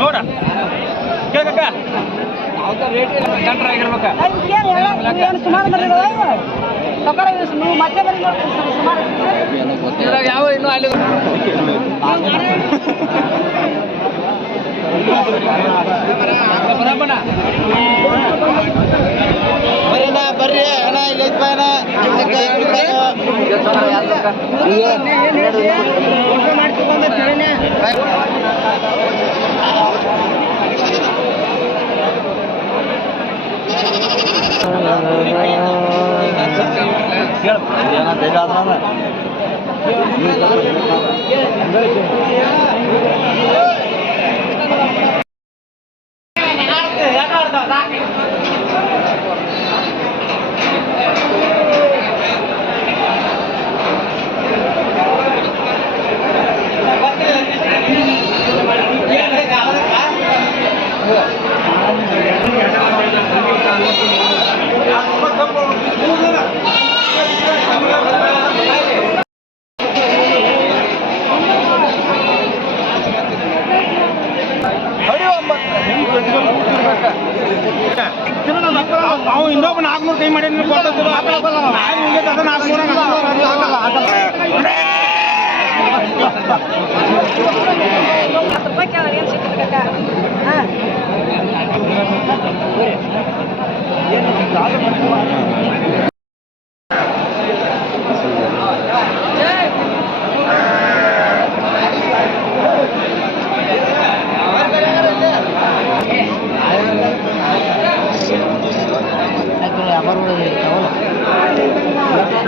ನೋಡ ಕೇಳ್ಕಾಗಿರ್ಬೇಕು ಮಧ್ಯ ಯಾವ ಇನ್ನು ಅಲ್ಲಿ اها يا دوستا يي هاڻي ڏاڍو کمال کي مريتن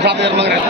प्राप्त कर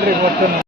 no